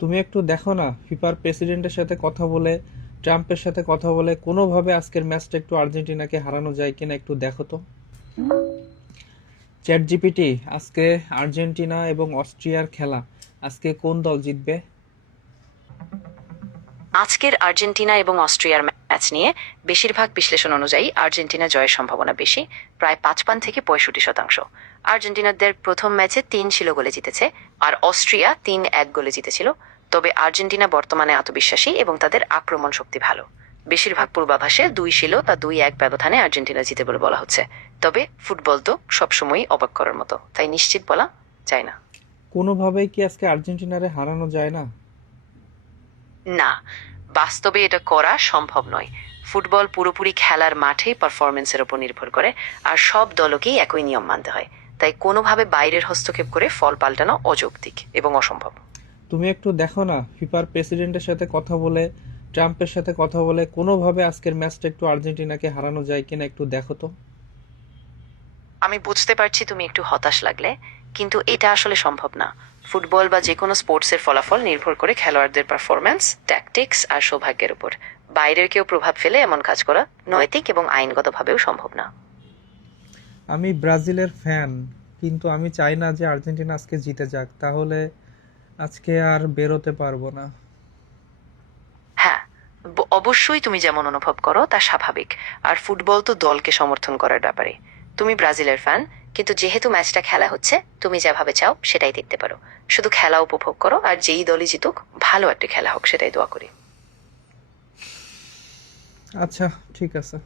তুমি একটু দেখো না, ফিফার প্রেসিডেন্টের সাথে কথা বলে, ট্রাম্পের সাথে কথা বলে কোনোভাবে আজকের ম্যাচটা একটু আর্জেন্টিনাকে হারানো যায় কিনা একটু দেখো তো। চ্যাট জিপিটি, আজকে আর্জেন্টিনা এবং অস্ট্রিয়ার খেলা, আজকে কোন দল জিতবে? আজকের আর্জেন্টিনা এবং অস্ট্রিয়ার ম্যাচ নিয়ে বেশিরভাগ বিশ্লেষণ অনুযায়ী আর্জেন্টিনা জয়ের সম্ভাবনা বেশি, প্রায় 55 থেকে 65%। আর্জেন্টিনাদের প্রথম ম্যাচে 3-0 গোলে জিতেছে, আর অস্ট্রিয়া 3-1 গোলে জিতেছিল। তবে আর্জেন্টিনা বর্তমানে আত্মবিশ্বাসী এবং তাদের আক্রমণ শক্তি ভালো। বেশিরভাগ পূর্বাভাসে 2-0 বা 2-1 ব্যবধানে আর্জেন্টিনা জিতে বলে বলা হচ্ছে। তবে ফুটবল তো সবসময়ই অবাক করার মতো, তাই নিশ্চিত বলা যায় না। কোনোভাবেই কি আজকে আর্জেন্টিনারে হারানো যায় না? না, বাস্তবে এটা করা সম্ভব নয়। ফুটবল পুরোপুরি খেলার মাঠে পারফরমেন্সের উপর নির্ভর করে, আর সব দলকেই একই নিয়ম মানতে হয়। তাই কোনোভাবে বাইরের হস্তক্ষেপ করে ফল পাল্টানো অযৌক্তিক এবং অসম্ভব। তুমি একটু দেখো না, ফিফার প্রেসিডেন্টের সাথে কথা বলে, ট্রাম্পের সাথে কথা বলে কোনোভাবে আজকের ম্যাচটা একটু আর্জেন্টিনাকে হারানো যায় কিনা একটু দেখো তো। আমি বুঝতে পারছি তুমি একটু হতাশ লাগলে, কিন্তু এটা আসলে সম্ভব না। ফুটবল বা যে কোনো স্পোর্টসের ফলাফল নির্ভর করে খেলোয়াড়দের পারফরম্যান্স, ট্যাকটিক্স আর সৌভাগ্যের উপর। বাইরের কেউ প্রভাব ফেলে এমন কাজ করা নৈতিক এবং আইনগতভাবেও সম্ভব না। আমি ব্রাজিলের ফ্যান, কিন্তু আমি চাই না যে আর্জেন্টিনা আজকে জিতে যাক, তাহলে আজকে আর বেরোতে পারবো না। হ্যাঁ, অবশ্যই তুমি যেমন অনুভব করো তা স্বাভাবিক। আর ফুটবল তো দলকে সমর্থন করার ব্যাপারে। তুমি ব্রাজিলের ফ্যান, কিন্তু যেহেতু ম্যাচটা খেলা হচ্ছে, তুমি যেভাবে চাও সেটাই দেখতে পারো। শুধু খেলা উপভোগ করো, আর যেই দলই জিতুক, ভালো একটা খেলা হোক সেটাই দোয়া করি। আচ্ছা, ঠিক আছে।